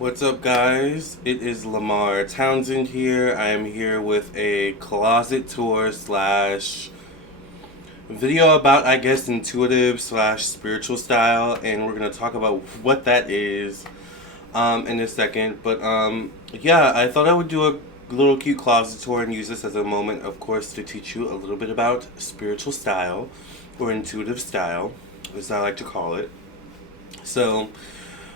What's up, guys? It is Lamarr Townsend here. I am here with a closet tour slash video about, I guess, intuitive slash spiritual style, and we're gonna talk about what that is in a second. But yeah, I thought I would do a little cute closet tour and use this as a moment, of course, to teach you a little bit about spiritual style or intuitive style, as I like to call it. So.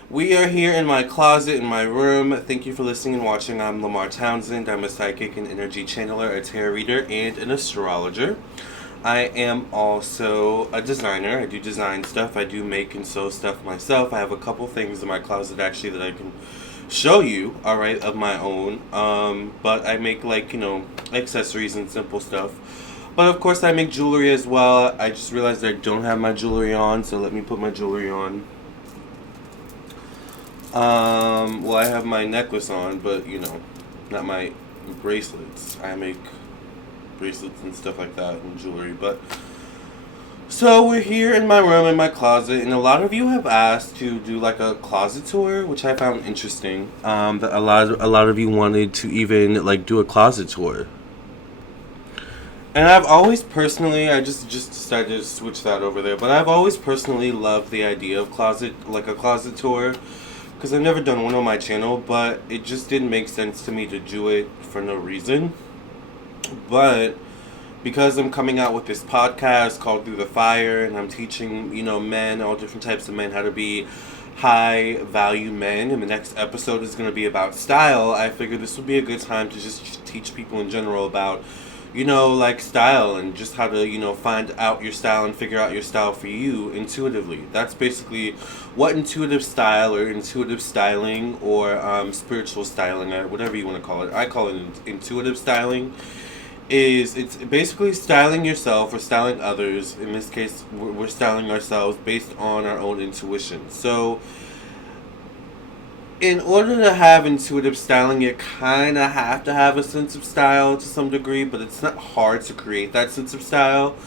We are here in my closet, in my room. Thank you for listening and watching. I'm Lamarr Townsend. I'm a psychic and energy channeler, a tarot reader, and an astrologer. I am also a designer. I do design stuff. I do make and sew stuff myself. I have a couple things in my closet actually that I can show you, alright, of my own. But I make accessories and simple stuff. But of course I make jewelry as well. I just realized I don't have my jewelry on, so let me put my jewelry on. Well, I have my necklace on, but, not my bracelets. I make bracelets and stuff like that and jewelry, but... So, we're here in my room, in my closet, and a lot of you have asked to do, like, a closet tour, which I found interesting. That a lot of you wanted to even, like, do a closet tour. And I've always personally, I just decided to switch that over there, but I've always personally loved the idea of a closet tour. Because I've never done one on my channel, but it just didn't make sense to me to do it for no reason. But because I'm coming out with this podcast called Through the Fire, and I'm teaching, men, all different types of men, how to be high value men, and the next episode is going to be about style, I figured this would be a good time to just teach people in general about style and just how to, find out your style and figure out your style for you intuitively. That's basically what intuitive style or intuitive styling or spiritual styling, or whatever you want to call it. I call it intuitive styling. It's basically styling yourself or styling others. In this case, we're styling ourselves based on our own intuition. So, in order to have intuitive styling, you kind of have to have a sense of style to some degree, but it's not hard to create that sense of style.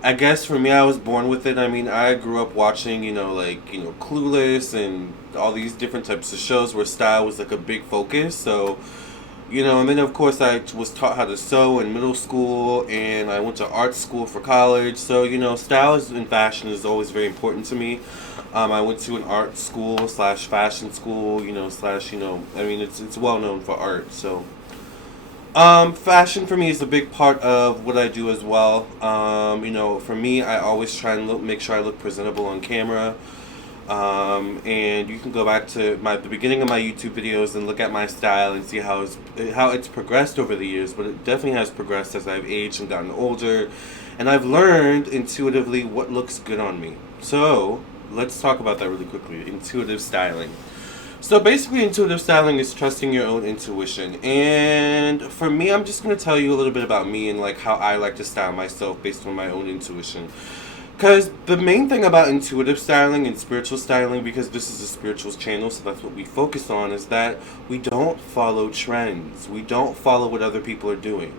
I guess for me, I was born with it. I mean, I grew up watching, Clueless and all these different types of shows where style was like a big focus. So, and then of course I was taught how to sew in middle school, and I went to art school for college. So, style and fashion is always very important to me. I went to an art school slash fashion school, it's well known for art. So, fashion for me is a big part of what I do as well. For me, I always try and make sure I look presentable on camera. And you can go back to the beginning of my YouTube videos and look at my style and see how it's progressed over the years. But it definitely has progressed as I've aged and gotten older, and I've learned intuitively what looks good on me. So let's talk about that really quickly. Intuitive styling. So basically, intuitive styling is trusting your own intuition. And for me, I'm just going to tell you a little bit about me and how I like to style myself based on my own intuition. Because the main thing about intuitive styling and spiritual styling, because this is a spiritual channel, so that's what we focus on, is that we don't follow trends. We don't follow what other people are doing.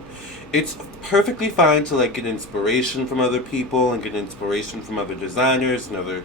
It's perfectly fine to get inspiration from other people and get inspiration from other designers and other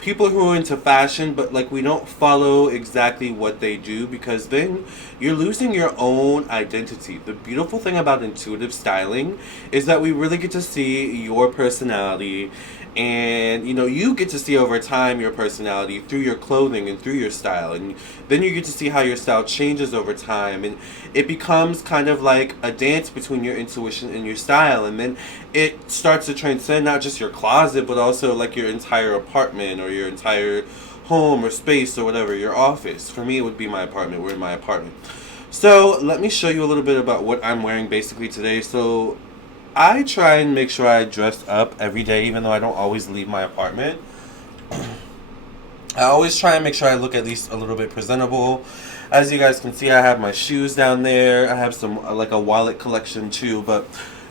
people who are into fashion, but we don't follow exactly what they do, because then you're losing your own identity. The beautiful thing about intuitive styling is that we really get to see your personality, and you get to see over time your personality through your clothing and through your style, and then you get to see how your style changes over time, and it becomes kind of like a dance between your intuition and your style, and then it starts to transcend not just your closet, but also your entire apartment or your entire home or space or whatever, your office. For me, it would be my apartment. We're in my apartment. So let me show you a little bit about what I'm wearing basically today. So I try and make sure I dress up every day, even though I don't always leave my apartment. I always try and make sure I look at least a little bit presentable. As you guys can see, I have my shoes down there. I have some a wallet collection too, but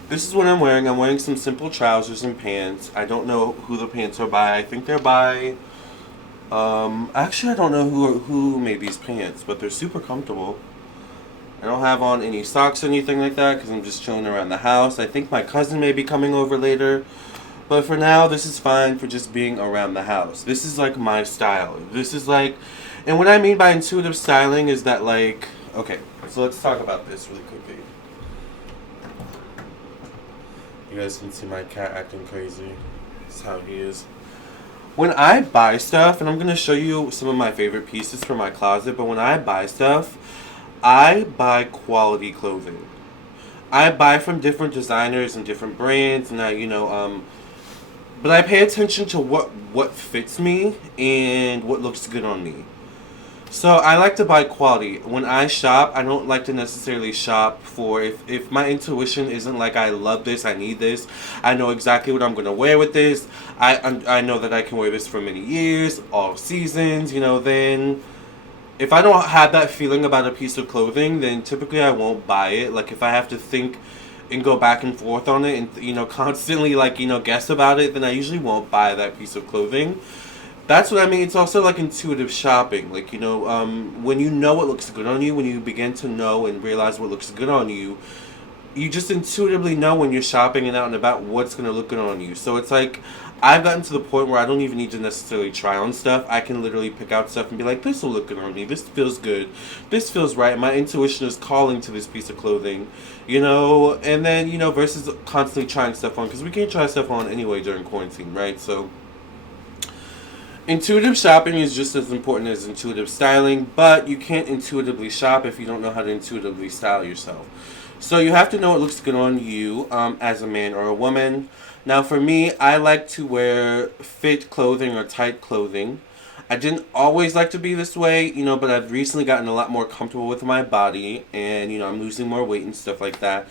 this is what I'm wearing. I'm wearing some simple trousers and pants. I don't know who the pants are by. I think they're by actually I don't know who made these pants, but they're super comfortable. I don't have on any socks or anything like that because I'm just chilling around the house. I think my cousin may be coming over later. But for now, this is fine for just being around the house. This is like my style. This is like, and what I mean by intuitive styling is that like, okay, so let's talk about this really quickly. You guys can see my cat acting crazy. That's how he is. When I buy stuff, and I'm going to show you some of my favorite pieces from my closet, but when I buy stuff, I buy quality clothing. I buy from different designers and different brands, and but I pay attention to what fits me and what looks good on me. So I like to buy quality. When I shop, I don't like to necessarily shop for if my intuition isn't like I love this, I need this, I know exactly what I'm gonna wear with this. I know that I can wear this for many years, all seasons. Then if I don't have that feeling about a piece of clothing, then typically I won't buy it. Like if I have to think and go back and forth on it and constantly guess about it, then I usually won't buy that piece of clothing. That's what I mean. It's also like intuitive shopping. Like, when you know what looks good on you, when you begin to know and realize what looks good on you, you just intuitively know when you're shopping and out and about what's going to look good on you. So it's like, I've gotten to the point where I don't even need to necessarily try on stuff. I can literally pick out stuff and be like, this will look good on me. This feels good. This feels right. My intuition is calling to this piece of clothing, and then, versus constantly trying stuff on, because we can't try stuff on anyway during quarantine, right? So intuitive shopping is just as important as intuitive styling, but you can't intuitively shop if you don't know how to intuitively style yourself. So you have to know what looks good on you as a man or a woman. Now for me, I like to wear fit clothing or tight clothing. I didn't always like to be this way, but I've recently gotten a lot more comfortable with my body and, I'm losing more weight and stuff like that.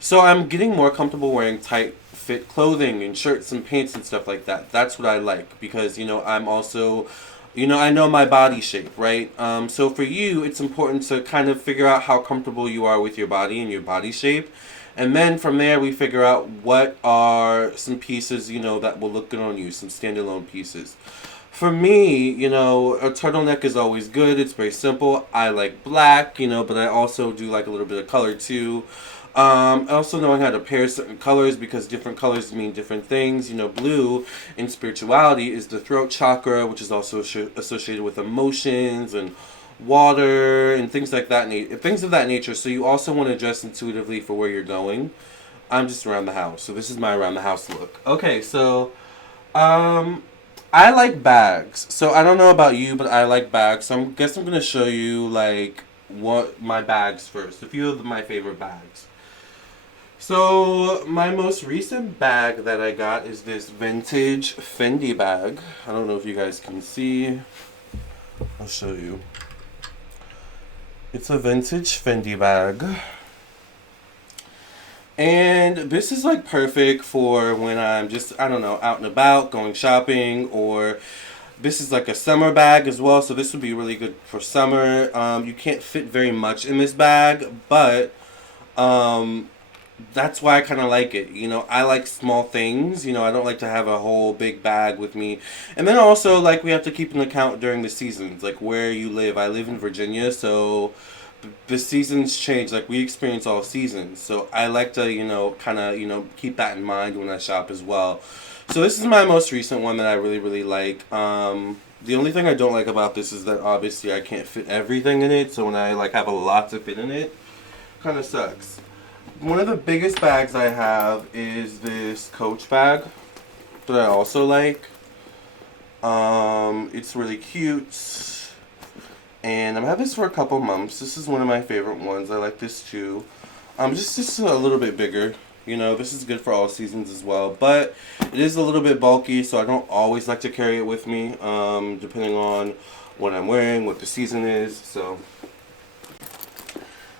So I'm getting more comfortable wearing tight fit clothing and shirts and pants and stuff like that. That's what I like because, I'm also, I know my body shape, right? So for you, it's important to kind of figure out how comfortable you are with your body and your body shape. And then from there, we figure out what are some pieces, that will look good on you, some standalone pieces. For me, a turtleneck is always good. It's very simple. I like black, but I also do like a little bit of color too. Also knowing how to pair certain colors because different colors mean different things. Blue in spirituality is the throat chakra, which is also associated with emotions and water and things like that. Things of that nature. So you also want to dress intuitively for where you're going. I'm just around the house, so this is my around the house look. Okay, so I like bags. So I don't know about you, but I like bags. So I'm gonna show you like what my bags first. A few of my favorite bags. So my most recent bag that I got is this vintage Fendi bag. I don't know if you guys can see. I'll show you. It's a vintage Fendi bag. And this is like perfect for when I'm just, I don't know, out and about, going shopping, or this is like a summer bag as well. So this would be really good for summer. You can't fit very much in this bag, but that's why I kind of like it. I like small things. I don't like to have a whole big bag with me. And then also, like, we have to keep an account during the seasons, like where you live. I live in Virginia, so the seasons change. Like, we experience all seasons. So I like to, kind of, keep that in mind when I shop as well. So this is my most recent one that I really, really like. The only thing I don't like about this is that obviously I can't fit everything in it. So when I, like, have a lot to fit in it, kind of sucks. One of the biggest bags I have is this Coach bag that I also like. It's really cute. And I've had this for a couple months. This is one of my favorite ones. I like this too. Just a little bit bigger. This is good for all seasons as well. But it is a little bit bulky, so I don't always like to carry it with me. Depending on what I'm wearing, what the season is. So.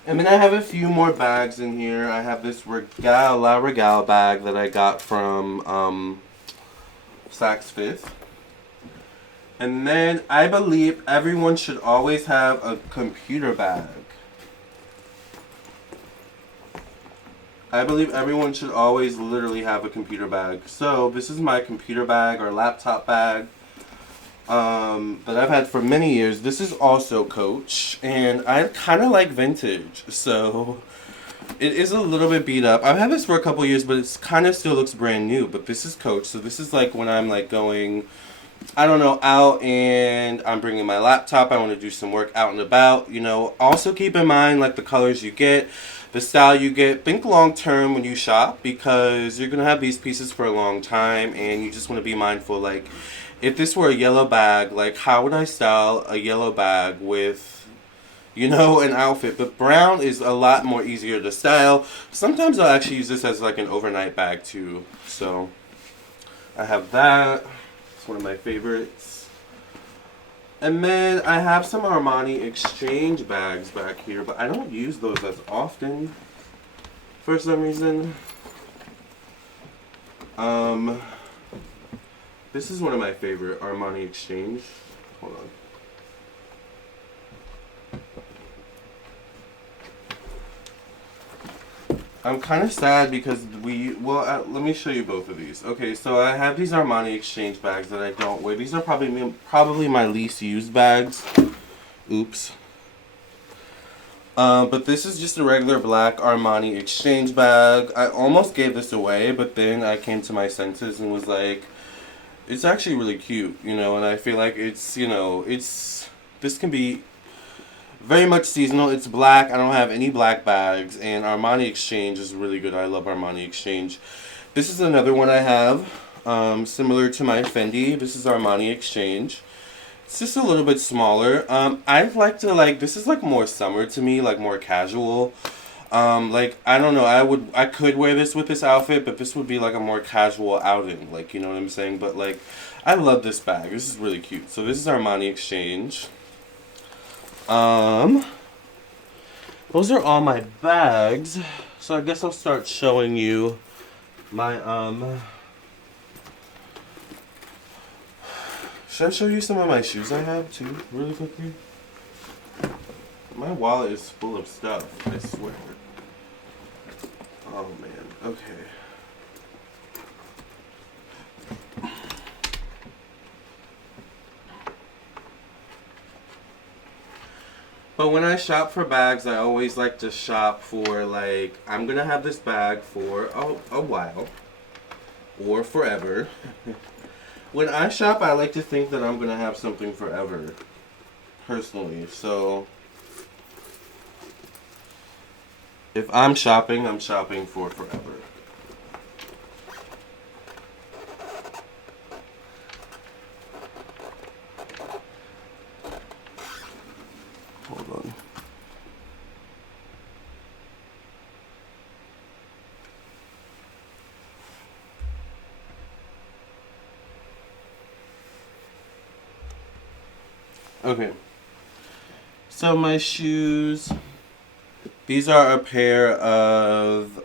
And then I have a few more bags in here. I have this La Regale bag that I got from Saks Fifth. And then I believe everyone should always have a computer bag. I believe everyone should always literally have a computer bag. So this is my computer bag or laptop bag that I've had for many years. This is also Coach, and I kind of like vintage. So It is a little bit beat up. I've had this for a couple years, but it's kind of still looks brand new. But this is Coach, so this is like when I'm like going, I don't know, out and I'm bringing my laptop. I want to do some work out and about. You know, also keep in mind like the colors you get, the style you get. Think long term when you shop because you're gonna have these pieces for a long time, and you just want to be mindful. Like, if this were a yellow bag, like how would I style a yellow bag with, you know, an outfit? But brown is a lot more easier to style. Sometimes I'll actually use this as like an overnight bag too. So I have that. It's one of my favorites. And then I have some Armani Exchange bags back here, but I don't use those as often for some reason. This is one of my favorite Armani Exchange. Hold on. I'm kind of sad because let me show you both of these. Okay, so I have these Armani Exchange bags that I don't wear. These are probably my least used bags. Oops. But this is just a regular black Armani Exchange bag. I almost gave this away, but then I came to my senses and was like, it's actually really cute, you know, and I feel like it's, you know, this can be very much seasonal. It's black. I don't have any black bags. And Armani Exchange is really good. I love Armani Exchange. This is another one I have. Similar to my Fendi. This is Armani Exchange. It's just a little bit smaller. I'd like to this is like more summer to me. Like more casual. Like, I don't know. I could wear this with this outfit. But this would be like a more casual outing. Like, you know what I'm saying? But like, I love this bag. This is really cute. So this is Armani Exchange. Those are all my bags. So I guess I'll start showing you my, should I show you some of my shoes I have too, really quickly? My wallet is full of stuff, I swear. Oh man, okay. But when I shop for bags, I always like to shop for, like, I'm going to have this bag for a while. Or forever. When I shop, I like to think that I'm going to have something forever. Personally. So, if I'm shopping for forever. Hold on. Okay. So my shoes. These are a pair of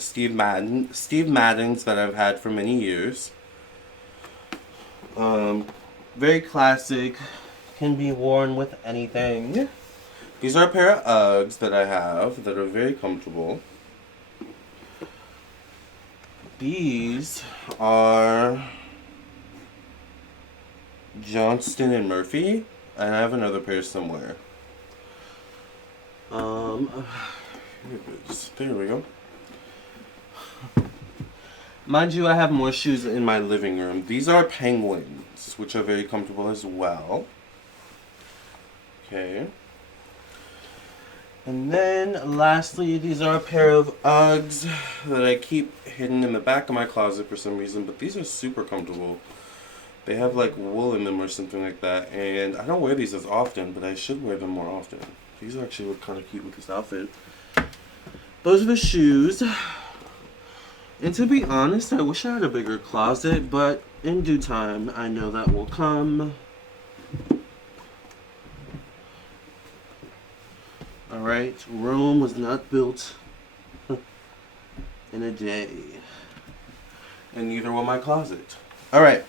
Steve Maddens that I've had for many years. Very classic. Can be worn with anything. These are a pair of Uggs that I have that are very comfortable. These are Johnston and Murphy. And I have another pair somewhere. Here it is. There we go. Mind you, I have more shoes in my living room. These are Penguins, which are very comfortable as well. Okay. And then, lastly, these are a pair of Uggs that I keep hidden in the back of my closet for some reason, but these are super comfortable. They have like wool in them or something like that, and I don't wear these as often, but I should wear them more often. These actually look kind of cute with this outfit. Those are the shoes. And to be honest, I wish I had a bigger closet, but in due time, I know that will come. Alright, Rome was not built in a day. And neither will my closet. Alright.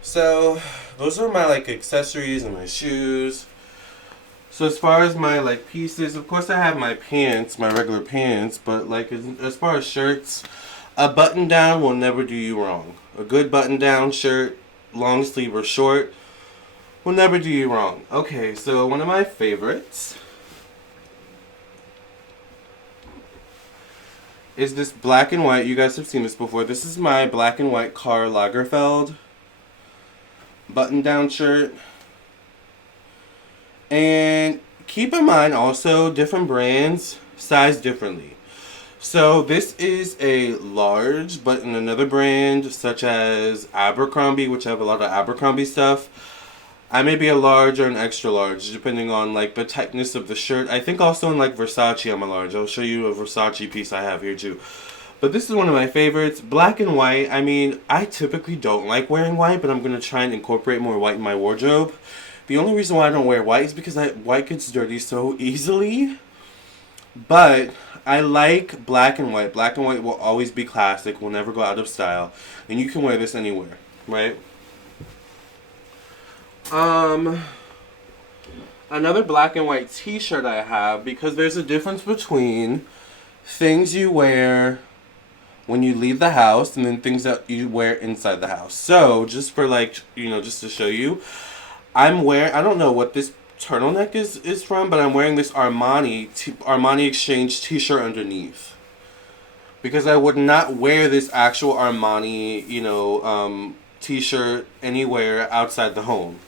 So, those are my like accessories and my shoes. So as far as my like pieces, of course I have my pants, my regular pants, but like as far as shirts, a button down will never do you wrong. A good button down shirt, long sleeve or short, will never do you wrong. Okay, so one of my favorites is this black and white. You guys have seen this before. This is my black and white Karl Lagerfeld button-down shirt. And keep in mind also, different brands size differently. So this is a large, but in another brand such as Abercrombie, which I have a lot of Abercrombie stuff, I may be a large or an extra large, depending on like the tightness of the shirt. I think also in like Versace I'm a large. I'll show you a Versace piece I have here too. But this is one of my favorites. Black and white. I mean, I typically don't like wearing white, but I'm going to try and incorporate more white in my wardrobe. The only reason why I don't wear white is because white gets dirty so easily. But I like black and white. Black and white will always be classic, will never go out of style. And you can wear this anywhere, right? Another black and white t-shirt I have, because there's a difference between things you wear when you leave the house and then things that you wear inside the house. So, just for like, just to show you, I don't know what this turtleneck is from, but I'm wearing this Armani Exchange t-shirt underneath. Because I would not wear this actual Armani, t-shirt anywhere outside the home.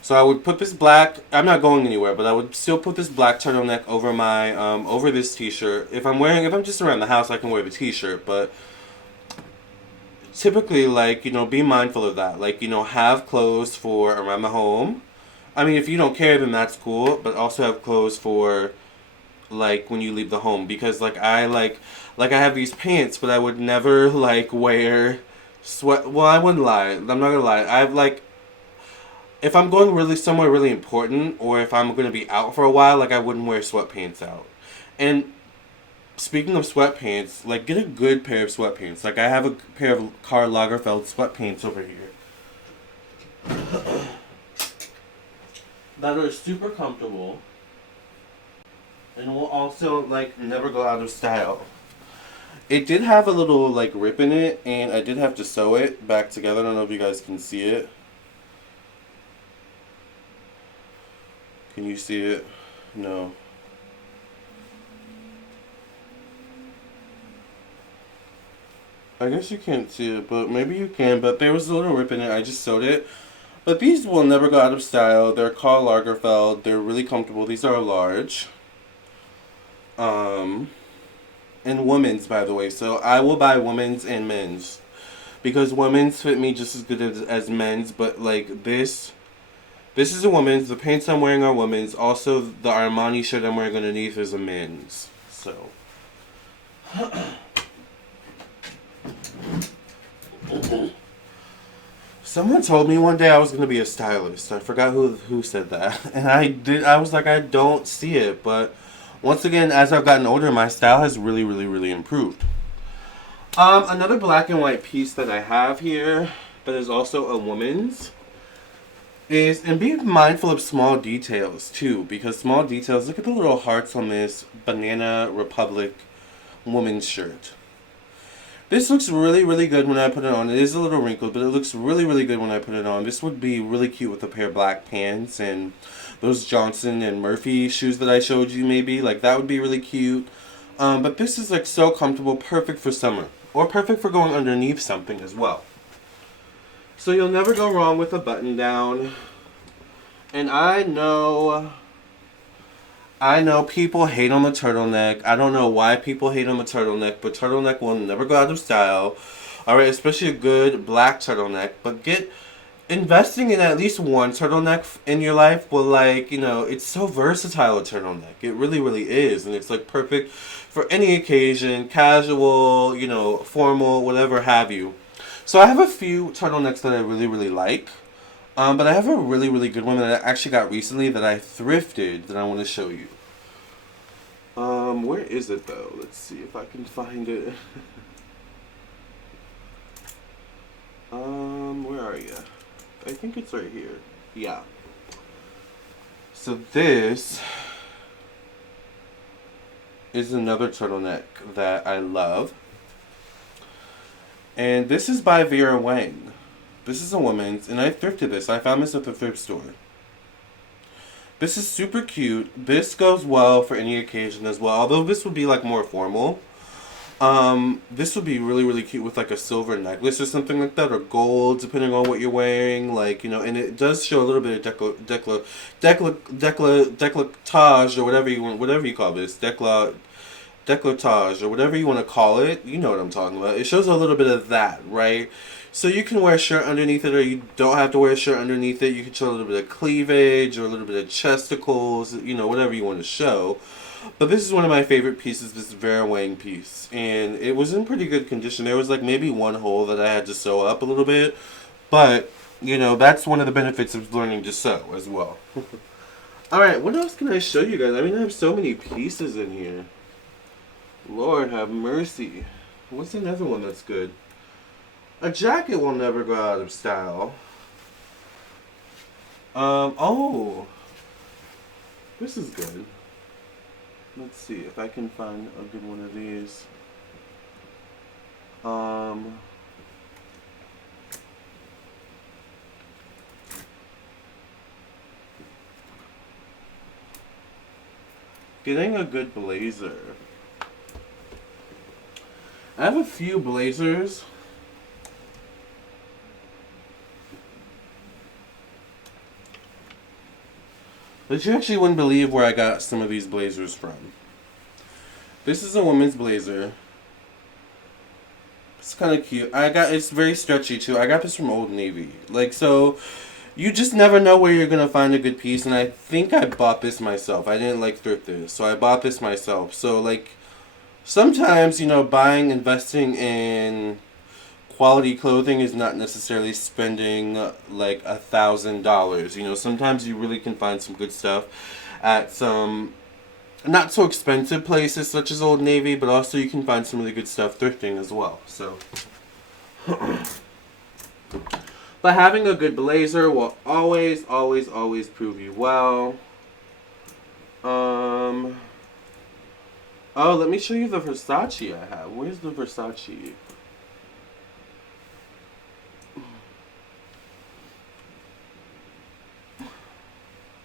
So I would put this black, I'm not going anywhere, but I would still put this black turtleneck over my, over this t-shirt. If I'm just around the house, I can wear the t-shirt, but typically, like, be mindful of that. Like, have clothes for around the home. I mean, if you don't care, then that's cool, but also have clothes for, like, when you leave the home. Because, I have these pants, but I would never, wear well, I wouldn't lie. I'm not gonna lie. If I'm going really somewhere really important, or if I'm gonna be out for a while, I wouldn't wear sweatpants out. And speaking of sweatpants, get a good pair of sweatpants. I have a pair of Karl Lagerfeld sweatpants over here that are super comfortable and will also, never go out of style. It did have a little, rip in it, and I did have to sew it back together. I don't know if you guys can see it. Can you see it? No. I guess you can't see it, but maybe you can. But there was a little rip in it. I just sewed it. But these will never go out of style. They're Karl Lagerfeld. They're really comfortable. These are large. And women's, by the way. So I will buy women's and men's. Because women's fit me just as good as men's. But, this is a woman's. The pants I'm wearing are women's. Also, the Armani shirt I'm wearing underneath is a men's. So... Someone told me one day I was going to be a stylist. I forgot who said that. And I was like, I don't see it. But once again, as I've gotten older, my style has really, really, really improved. Another black and white piece that I have here that is also a woman's is, and be mindful of small details too, because small details, look at the little hearts on this Banana Republic woman's shirt. This looks really, really good when I put it on. It is a little wrinkled, but it looks really, really good when I put it on. This would be really cute with a pair of black pants and those Johnson and Murphy shoes that I showed you, maybe. That would be really cute. But this is, so comfortable, perfect for summer. Or perfect for going underneath something as well. So you'll never go wrong with a button down. And I know people hate on the turtleneck. I don't know why people hate on the turtleneck, but turtleneck will never go out of style. Alright, especially a good black turtleneck. But investing in at least one turtleneck in your life will, it's so versatile, a turtleneck. It really, really is. And it's, perfect for any occasion, casual, formal, whatever have you. So I have a few turtlenecks that I really, really like. But I have a really, really good one that I actually got recently that I thrifted that I want to show you. Where is it though? Let's see if I can find it. Where are you? I think it's right here. Yeah. So this is another turtleneck that I love. And this is by Vera Wang. This is a woman's, and I thrifted this. I found this at the thrift store. This is super cute. This goes well for any occasion as well, although this would be more formal. This would be really, really cute with like a silver necklace or something like that, or gold, depending on what you're wearing. Like, and it does show a little bit of decolletage, or whatever you call this, decolletage, or whatever you want to call it. You know what I'm talking about. It shows a little bit of that, right? So you can wear a shirt underneath it, or you don't have to wear a shirt underneath it. You can show a little bit of cleavage, or a little bit of chesticles, whatever you want to show. But this is one of my favorite pieces, this Vera Wang piece. And it was in pretty good condition. There was like maybe one hole that I had to sew up a little bit. But, that's one of the benefits of learning to sew as well. Alright, what else can I show you guys? I mean, I have so many pieces in here. Lord have mercy. What's another one that's good? A jacket will never go out of style. Oh. This is good. Let's see if I can find a good one of these. Getting a good blazer. I have a few blazers. But you actually wouldn't believe where I got some of these blazers from. This is a woman's blazer. It's kind of cute. It's very stretchy too. I got this from Old Navy. So you just never know where you're going to find a good piece. And I think I bought this myself. I didn't thrift this. So I bought this myself. So sometimes, investing in quality clothing is not necessarily spending $1,000. Sometimes you really can find some good stuff at some not so expensive places such as Old Navy, but also you can find some really good stuff thrifting as well. So, but having a good blazer will always, always, always prove you well. Oh, let me show you the Versace I have. Where's the Versace?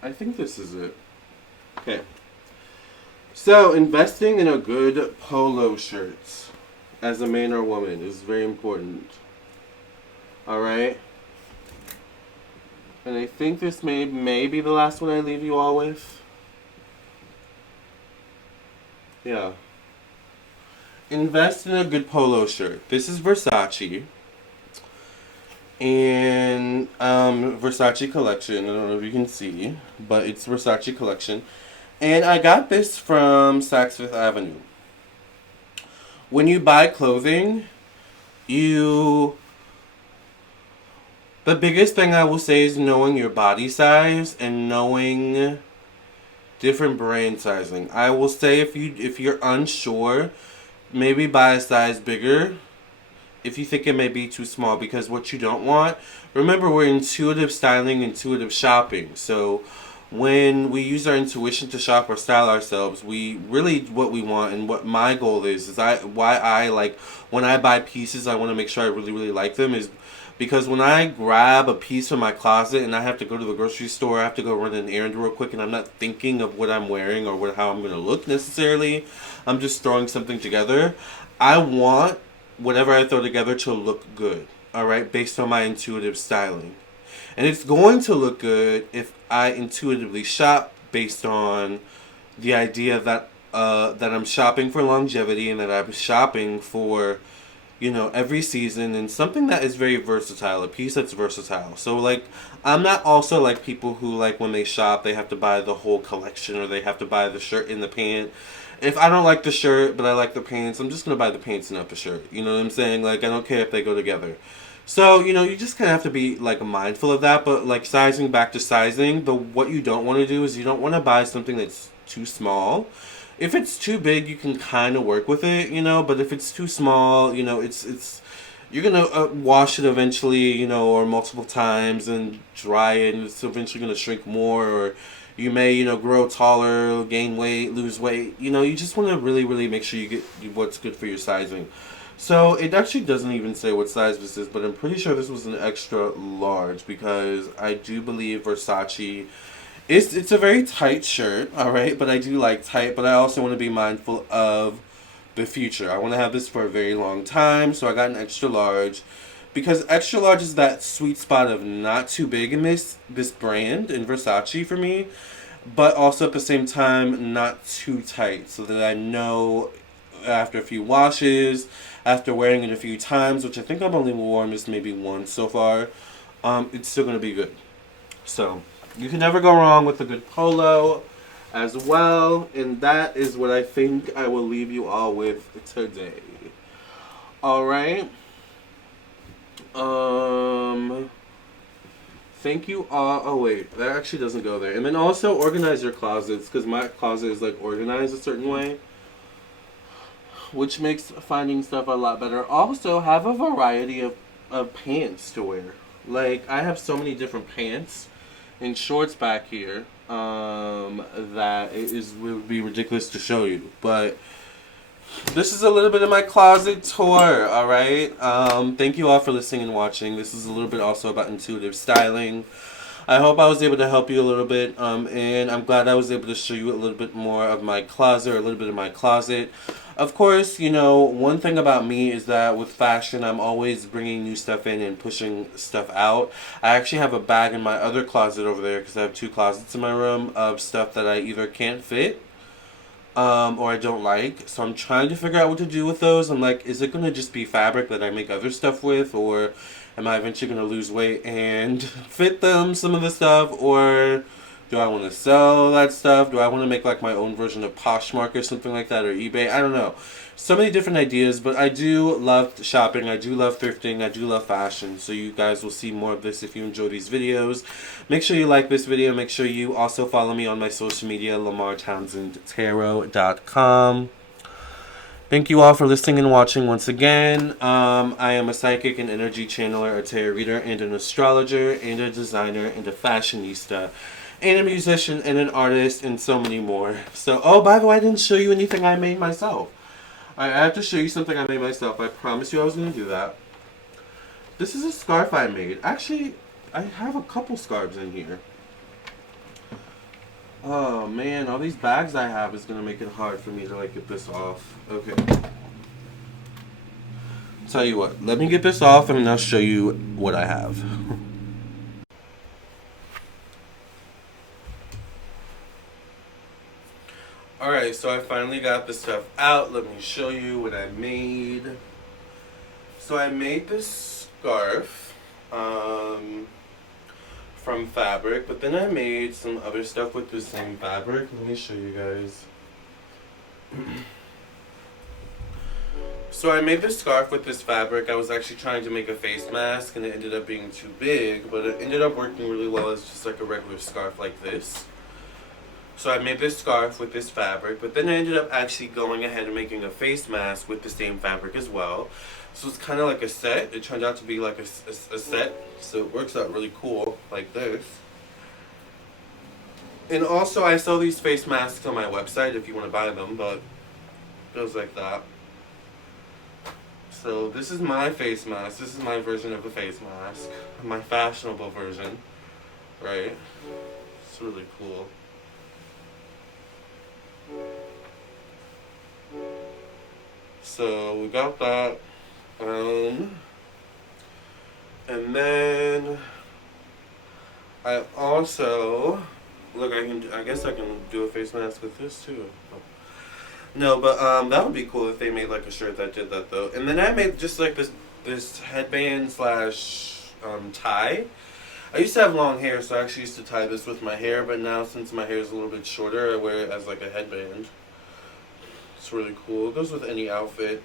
I think this is it. Okay. So, investing in a good polo shirt as a man or woman is very important. Alright? And I think this may be the last one I leave you all with. Yeah. Invest in a good polo shirt. This is Versace. And Versace Collection. I don't know if you can see, but it's Versace Collection. And I got this from Saks Fifth Avenue. When you buy clothing, the biggest thing I will say is knowing your body size and knowing different brand sizing. I will say if you're unsure, maybe buy a size bigger if you think it may be too small, because what you don't want, remember, we're intuitive styling, intuitive shopping. So when we use our intuition to shop or style ourselves, what we want, and what my goal is when I buy pieces, I want to make sure I really, really like them, is because when I grab a piece from my closet and I have to go to the grocery store, I have to go run an errand real quick, and I'm not thinking of what I'm wearing or how I'm going to look necessarily. I'm just throwing something together. I want whatever I throw together to look good, alright, based on my intuitive styling. And it's going to look good if I intuitively shop based on the idea that I'm shopping for longevity, and that I'm shopping for, every season, and something that is very versatile, a piece that's versatile. So, I'm not also like people who, when they shop, they have to buy the whole collection, or they have to buy the shirt and the pant. If I don't like the shirt, but I like the pants, I'm just going to buy the pants and not the shirt. You know what I'm saying? I don't care if they go together. So, you just kind of have to be, mindful of that. But, sizing, back to sizing, what you don't want to do is you don't want to buy something that's too small. If it's too big, you can kind of work with it, But if it's too small, it's you're going to wash it eventually, or multiple times, and dry it, and it's eventually going to shrink more, or you may, grow taller, gain weight, lose weight. You just want to really, really make sure you get what's good for your sizing. So it actually doesn't even say what size this is, but I'm pretty sure this was an extra large, because I do believe Versace, it's a very tight shirt, alright, but I do like tight, but I also want to be mindful of the future. I want to have this for a very long time, so I got an extra large. Because extra large is that sweet spot of not too big in this brand in Versace for me, but also at the same time not too tight, so that I know after a few washes, after wearing it a few times, which I think I've only worn this maybe once so far, it's still gonna be good. So you can never go wrong with a good polo as well, and that is what I think I will leave you all with today. All right. Thank you all. Oh wait, that actually doesn't go there. And then also organize your closets, because my closet is like organized a certain way, which makes finding stuff a lot better. Also, have a variety of pants to wear. Like, I have so many different pants and shorts back here that would be ridiculous to show you. But this is a little bit of my closet tour, alright? Thank you all for listening and watching. This is a little bit also about intuitive styling. I hope I was able to help you a little bit, and I'm glad I was able to show you a little bit more of my closet, or a little bit of my closet. Of course, you know, one thing about me is that with fashion, I'm always bringing new stuff in and pushing stuff out. I actually have a bag in my other closet over there, because I have 2 closets in my room of stuff that I either can't fit, or I don't like. So I'm trying to figure out what to do with those. I'm like, is it going to just be fabric that I make other stuff with, or am I eventually going to lose weight and fit them, some of the stuff, or do I want to sell that stuff? Do I want to make like my own version of Poshmark or something like that, or eBay? I don't know. So many different ideas, but I do love shopping. I do love thrifting. I do love fashion. So you guys will see more of this if you enjoy these videos. Make sure you like this video. Make sure you also follow me on my social media, LamarrTownsendTarot.com. Thank you all for listening and watching once again. I am a psychic, an energy channeler, a tarot reader, and an astrologer, and a designer, and a fashionista, and a musician, and an artist, and so many more. So, oh, by the way, I didn't show you anything I made myself. I have to show you something I made myself. I promised you I was going to do that. This is a scarf I made. Actually, I have a couple scarves in here. Oh man, all these bags I have is going to make it hard for me to like get this off. Okay. Tell you what, let me get this off and I'll show you what I have. Alright, so I finally got this stuff out. Let me show you what I made. So I made this scarf from fabric, but then I made some other stuff with the same fabric. Let me show you guys. So I made this scarf with this fabric. I was actually trying to make a face mask and it ended up being too big, but it ended up working really well as just like a regular scarf like this. So I made this scarf with this fabric, but then I ended up actually going ahead and making a face mask with the same fabric as well. So it's kind of like a set. It turned out to be like a set, so it works out really cool, like this. And also I sell these face masks on my website if you want to buy them, but it goes like that. So this is my face mask. This is my version of the face mask. My fashionable version, right? It's really cool. So we got that, and then I also I guess I can do a face mask with this too. No, but that would be cool if they made like a shirt that did that though. And then I made just like this headband slash tie. I used to have long hair, so I actually used to tie this with my hair, but now since my hair is a little bit shorter, I wear it as like a headband. It's really cool. It goes with any outfit.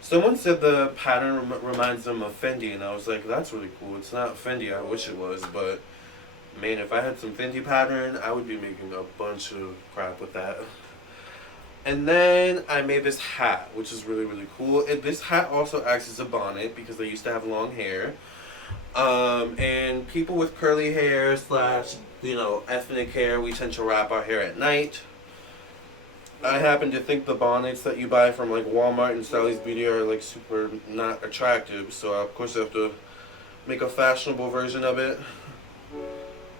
Someone said the pattern reminds them of Fendi, and I was like, that's really cool. It's not Fendi, I wish it was, but man, if I had some Fendi pattern, I would be making a bunch of crap with that. And then I made this hat, which is really, really cool. And this hat also acts as a bonnet because I used to have long hair. And people with curly hair slash, you know, ethnic hair, we tend to wrap our hair at night. I happen to think the bonnets that you buy from like Walmart and Sally's Beauty are like super not attractive, so of course I have to make a fashionable version of it.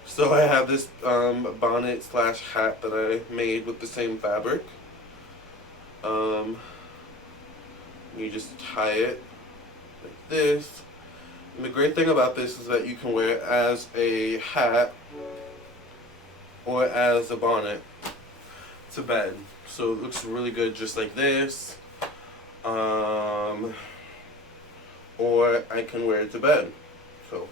So I have this bonnet slash hat that I made with the same fabric. You just tie it like this. And the great thing about this is that you can wear it as a hat or as a bonnet to bed. So it looks really good just like this. Or I can wear it to bed. So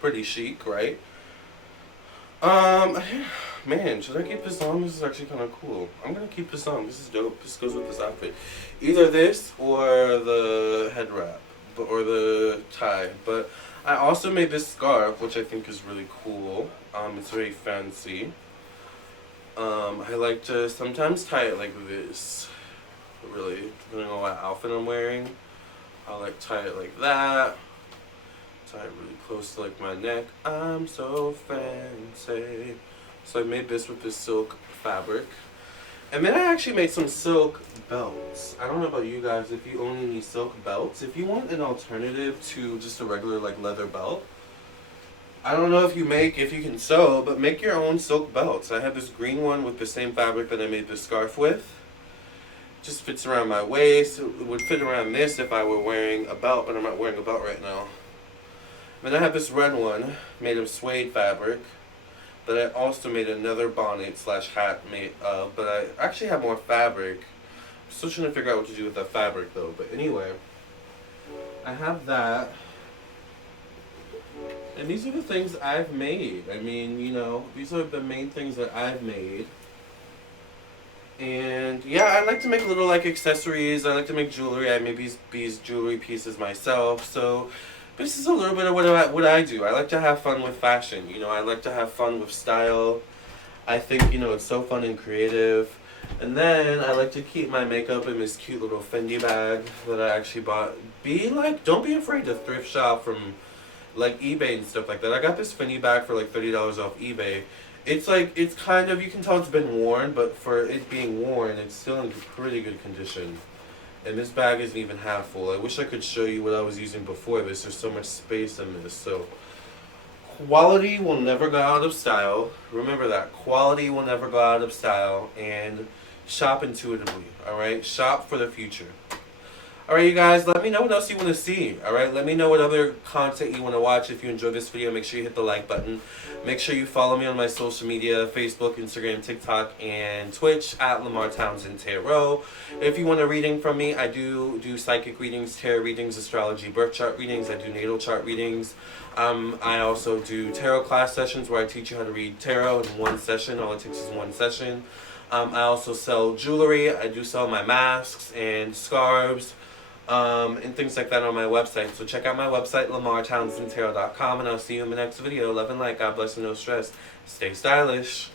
pretty chic, right? Man, should I keep this on? This is actually kind of cool. I'm gonna keep this on. This is dope. This goes with this outfit. Either this or the head wrap, or the tie. But I also made this scarf, which I think is really cool. It's very fancy. I like to sometimes tie it like this. Really, depending on what outfit I'm wearing. I like tie it like that. Tie it really close to like my neck. I'm so fancy. So I made this with this silk fabric. And then I actually made some silk belts. I don't know about you guys if you own any silk belts. If you want an alternative to just a regular like leather belt, I don't know if you can sew, but make your own silk belts. I have this green one with the same fabric that I made this scarf with. Just fits around my waist. It would fit around this if I were wearing a belt, but I'm not wearing a belt right now. Then I have this red one made of suede fabric that I also made another bonnet slash hat made of, but I actually have more fabric. I'm still trying to figure out what to do with that fabric though. But anyway, I have that. And these are the things I've made. I mean, you know, these are the main things that I've made. And yeah, I like to make little like accessories. I like to make jewelry. I make these jewelry pieces myself. So this is a little bit of what I do. I like to have fun with fashion. You know, I like to have fun with style. I think, you know, it's so fun and creative. And then I like to keep my makeup in this cute little Fendi bag that I actually bought. Don't be afraid to thrift shop from like eBay and stuff like that. I got this Fendi bag for like $30 off eBay. It's like, it's kind of, you can tell it's been worn, but for it being worn, it's still in pretty good condition. And this bag isn't even half full. I wish I could show you what I was using before this. There's so much space in this. So quality will never go out of style. Remember that. Quality will never go out of style. And shop intuitively. Alright? Shop for the future. Alright, you guys, let me know what else you want to see. Alright, let me know what other content you want to watch. If you enjoyed this video, make sure you hit the like button. Make sure you follow me on my social media, Facebook, Instagram, TikTok, and Twitch at Lamarr Townsend Tarot. If you want a reading from me, I do psychic readings, tarot readings, astrology, birth chart readings. I do natal chart readings. I also do tarot class sessions where I teach you how to read tarot in one session. All it takes is one session. I also sell jewelry. I do sell my masks and scarves. And things like that on my website. So check out my website, lamarrtownsendtarot.com, and I'll see you in the next video. Love and light. God bless and no stress. Stay stylish.